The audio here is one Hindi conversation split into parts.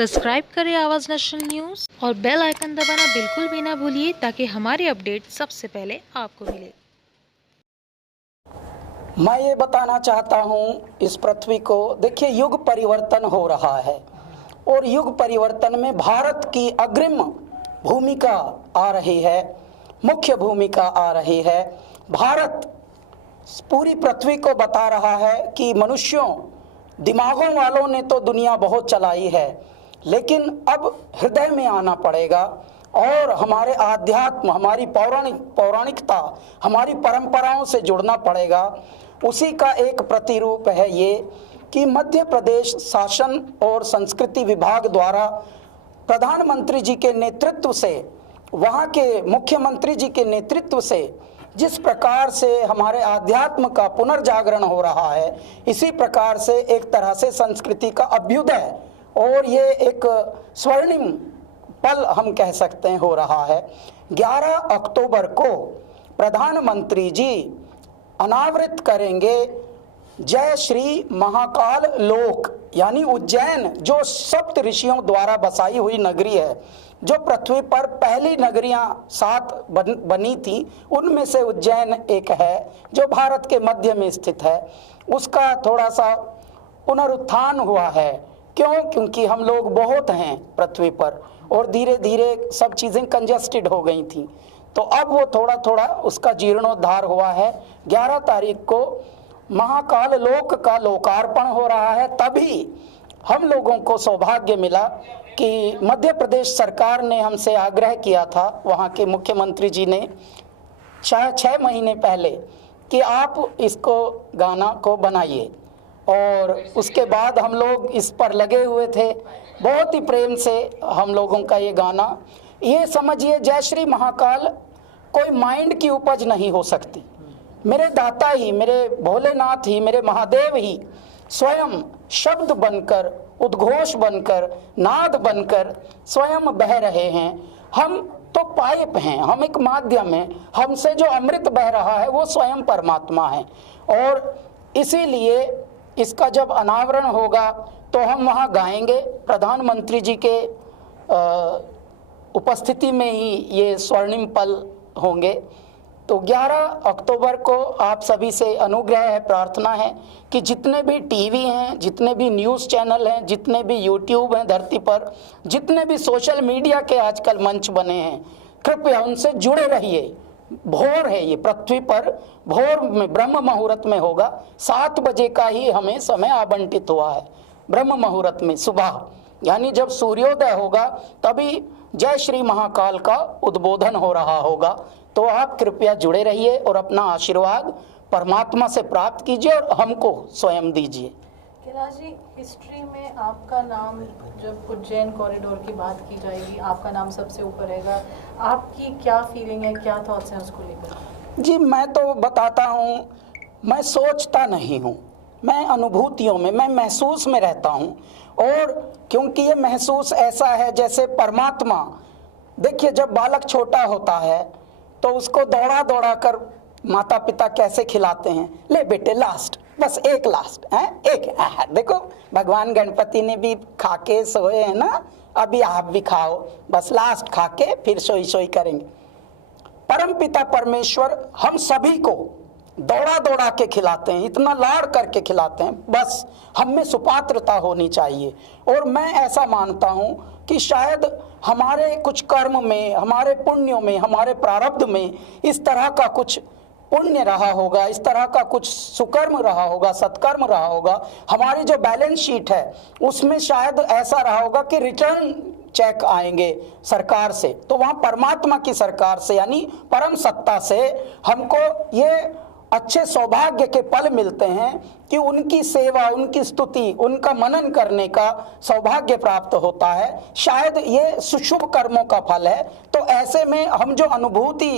सब्सक्राइब करें आवाज़ नेशनल न्यूज़ और बेल आइकन दबाना बिल्कुल भी ना भूलिए ताकि हमारी अपडेट सबसे पहले आपको मिले। मैं ये बताना चाहता हूँ इस पृथ्वी को, देखिए युग परिवर्तन हो रहा है और युग परिवर्तन में भारत की अग्रिम भूमिका आ रही है, मुख्य भूमिका आ रही है। भारत पूरी पृथ्वी को बता रहा है कि मनुष्यों, दिमागों वालों ने तो दुनिया बहुत चलाई है, लेकिन अब हृदय में आना पड़ेगा और हमारे आध्यात्म, हमारी पौराणिकता, हमारी परंपराओं से जुड़ना पड़ेगा। उसी का एक प्रतिरूप है ये कि मध्य प्रदेश शासन और संस्कृति विभाग द्वारा प्रधानमंत्री जी के नेतृत्व से, वहाँ के मुख्यमंत्री जी के नेतृत्व से जिस प्रकार से हमारे आध्यात्म का पुनर्जागरण हो रहा है, इसी प्रकार से एक तरह से संस्कृति का अभ्युदय और ये एक स्वर्णिम पल हम कह सकते हैं हो रहा है। 11 अक्टूबर को प्रधानमंत्री जी अनावृत करेंगे जय श्री महाकाल लोक, यानी उज्जैन, जो सप्त ऋषियों द्वारा बसाई हुई नगरी है, जो पृथ्वी पर पहली नगरियां 7 बनी थी, उनमें से उज्जैन एक है जो भारत के मध्य में स्थित है। उसका थोड़ा सा पुनरुत्थान हुआ है। क्यों? क्योंकि हम लोग बहुत हैं पृथ्वी पर और धीरे धीरे सब चीज़ें कंजेस्टेड हो गई थी, तो अब वो थोड़ा थोड़ा उसका जीर्णोद्धार हुआ है। 11 तारीख को महाकाल लोक का लोकार्पण हो रहा है। तभी हम लोगों को सौभाग्य मिला कि मध्य प्रदेश सरकार ने हमसे आग्रह किया था, वहाँ के मुख्यमंत्री जी ने 6 महीने पहले, कि आप इसको गाना को बनाइए, और उसके बाद हम लोग इस पर लगे हुए थे। बहुत ही प्रेम से हम लोगों का ये गाना, ये समझिए जय श्री महाकाल कोई माइंड की उपज नहीं हो सकती। मेरे दाता ही, मेरे भोलेनाथ ही, मेरे महादेव ही स्वयं शब्द बनकर, उद्घोष बनकर, नाद बनकर स्वयं बह रहे हैं। हम तो पाइप हैं, हम एक माध्यम हैं, हमसे जो अमृत बह रहा है वो स्वयं परमात्मा है। और इसीलिए इसका जब अनावरण होगा तो हम वहाँ गाएंगे, प्रधानमंत्री जी के उपस्थिति में ही ये स्वर्णिम पल होंगे। तो 11 अक्टूबर को आप सभी से अनुग्रह है, प्रार्थना है कि जितने भी टीवी हैं, जितने भी न्यूज़ चैनल हैं, जितने भी यूट्यूब हैं धरती पर, जितने भी सोशल मीडिया के आजकल मंच बने हैं, कृपया उनसे जुड़े रहिए। भोर है ये पृथ्वी पर, भोर में ब्रह्म मुहूर्त में होगा। 7 बजे का ही हमें समय आवंटित हुआ है ब्रह्म मुहूर्त में, सुबह, यानी जब सूर्योदय होगा तभी जय श्री महाकाल का उद्बोधन हो रहा होगा। तो आप कृपया जुड़े रहिए और अपना आशीर्वाद परमात्मा से प्राप्त कीजिए और हमको स्वयं दीजिए। कैलाश जी, हिस्ट्री में आपका नाम, जब उज्जैन कॉरिडोर की बात की जाएगी, आपका नाम सबसे ऊपर रहेगा। आपकी क्या फीलिंग है, क्या थॉट्स हैं उसको लेकर? जी, मैं तो बताता हूँ, मैं सोचता नहीं हूँ, मैं अनुभूतियों में, मैं महसूस में रहता हूँ। और क्योंकि ये महसूस ऐसा है जैसे परमात्मा, देखिए जब बालक छोटा होता है तो उसको दौड़ा दौड़ा कर माता पिता कैसे खिलाते हैं, ले बेटे लास्ट, बस एक लास्ट है, एक देखो भगवान गणपति ने भी खा के सोए हैं ना, अभी आप भी खाओ, बस लास्ट खा के फिर सोई सोई करेंगे। परम पिता परमेश्वर हम सभी को दौड़ा दौड़ा के खिलाते हैं, इतना लाड़ करके खिलाते हैं, बस हम में सुपात्रता होनी चाहिए। और मैं ऐसा मानता हूँ कि शायद हमारे कुछ कर्म में, हमारे पुण्यों में, हमारे प्रारब्ध में इस तरह का कुछ पुण्य रहा होगा, इस तरह का कुछ सुकर्म रहा होगा, सत्कर्म रहा होगा। हमारी जो बैलेंस शीट है उसमें शायद ऐसा रहा होगा कि रिटर्न चेक आएंगे सरकार से, तो वहाँ परमात्मा की सरकार से, यानी परम सत्ता से हमको ये अच्छे सौभाग्य के पल मिलते हैं कि उनकी सेवा, उनकी स्तुति, उनका मनन करने का सौभाग्य प्राप्त होता है। शायद ये सुशुभ कर्मों का फल है। तो ऐसे में हम जो अनुभूति,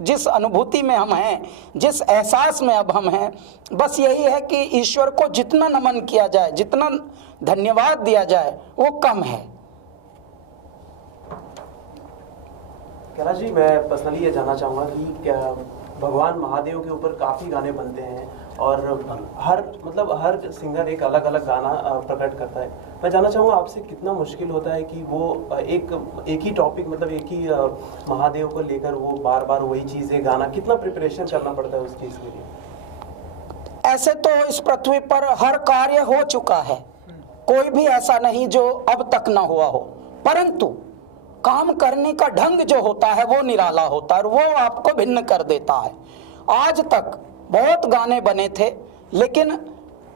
जिस अनुभूति में हम हैं, जिस एहसास में अब हम हैं, बस यही है कि ईश्वर को जितना नमन किया जाए, जितना धन्यवाद दिया जाए, वो कम है। कैलाश जी, मैं पर्सनली ये जानना चाहूँगा कि क्या भगवान महादेव के ऊपर काफ़ी गाने बनते हैं और हर सिंगर एक अलग अलग गाना प्रकट करता है। मैं जानना चाहूँगा आपसे कितना मुश्किल होता है कि वो एक ही टॉपिक मतलब एक ही महादेव को लेकर वो बार बार वही चीज़ें गाना, कितना प्रिपरेशन करना पड़ता है उस चीज़ के लिए? ऐसे तो इस पृथ्वी पर हर कार्य हो चुका है, कोई भी ऐसा नहीं जो अब तक ना हुआ हो, परंतु काम करने का ढंग जो होता है वो निराला होता है और वो आपको भिन्न कर देता है। आज तक बहुत गाने बने थे, लेकिन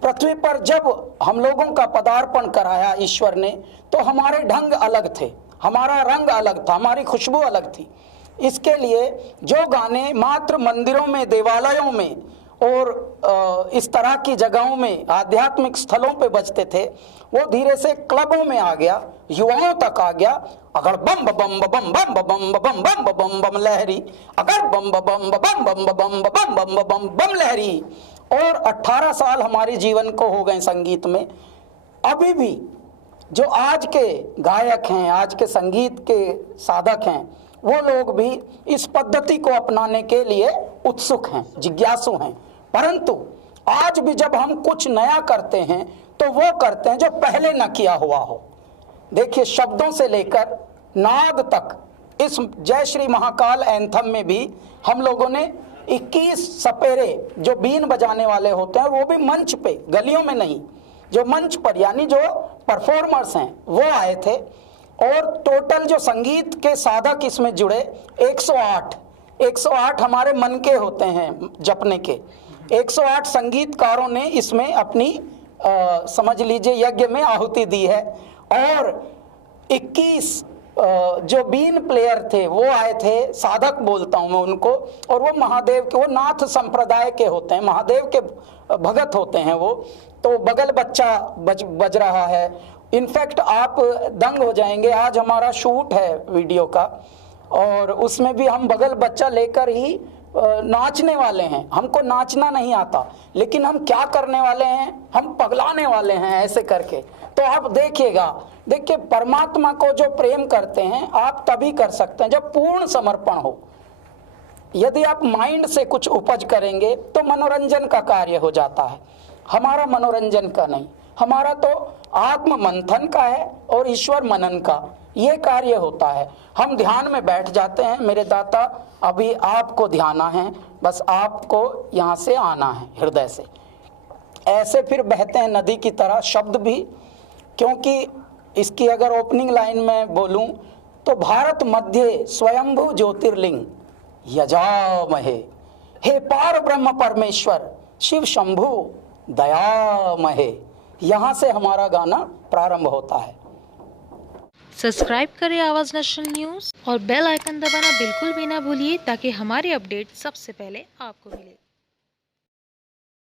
पृथ्वी पर जब हम लोगों का पदार्पण कराया ईश्वर ने, तो हमारे ढंग अलग थे, हमारा रंग अलग था, हमारी खुशबू अलग थी। इसके लिए जो गाने मात्र मंदिरों में, देवालयों में और इस तरह की जगहों में, आध्यात्मिक स्थलों पे बजते थे, वो धीरे से क्लबों में आ गया, युवाओं तक आ गया। अगर बम बम बम बम बम बम बम बम बम लहरी, अगर बम बम बम बम बम बम बम बम बम लहरी। और 18 साल हमारे जीवन को हो गए संगीत में। अभी भी जो आज के गायक हैं, आज के संगीत के साधक हैं, वो लोग भी इस पद्धति को अपनाने के लिए उत्सुक हैं, जिज्ञासु हैं। परंतु आज भी जब हम कुछ नया करते हैं तो वो करते हैं जो पहले न किया हुआ हो। देखिए, शब्दों से लेकर नाद तक, इस जय श्री महाकाल एंथम में भी हम लोगों ने 21 सपेरे जो बीन बजाने वाले होते हैं, वो भी मंच पे, गलियों में नहीं, जो मंच पर यानी जो परफॉर्मर्स हैं वो आए थे। और टोटल जो संगीत के साधक इसमें जुड़े 108 हमारे मन के होते हैं जपने के। 108 संगीतकारों ने इसमें अपनी समझ लीजिए यज्ञ में आहुति दी है। और 21 जो बीन प्लेयर थे वो आए थे, साधक बोलता हूँ मैं उनको, और वो महादेव के, वो नाथ संप्रदाय के होते हैं, महादेव के भगत होते हैं वो। तो बगल बच्चा बज रहा है, इनफैक्ट आप दंग हो जाएंगे। आज हमारा शूट है वीडियो का और उसमें भी हम बगल बच्चा लेकर ही नाचने वाले हैं। हमको नाचना नहीं आता, लेकिन हम क्या करने वाले हैं, हम पगलाने वाले हैं ऐसे करके। तो आप देखिएगा, देखिए परमात्मा को जो प्रेम करते हैं आप तभी कर सकते हैं जब पूर्ण समर्पण हो। यदि आप माइंड से कुछ उपज करेंगे तो मनोरंजन का कार्य हो जाता है। हमारा मनोरंजन का नहीं, हमारा तो आत्म मंथन का है और ईश्वर मनन का ये कार्य होता है। हम ध्यान में बैठ जाते हैं, मेरे दाता अभी आपको ध्याना है, बस आपको यहाँ से आना है हृदय से। ऐसे फिर बहते हैं नदी की तरह शब्द भी, क्योंकि इसकी अगर ओपनिंग लाइन में बोलूं तो भारत मध्य स्वयंभू ज्योतिर्लिंग यजामहे, हे पार ब्रह्म परमेश्वर शिव शंभु दयामहे। यहाँ से हमारा गाना प्रारंभ होता है। सब्सक्राइब करें आवाज़ नेशनल न्यूज़ और बेल आइकन दबाना बिल्कुल भी ना भूलिए, ताकि हमारे अपडेट सबसे पहले आपको मिले।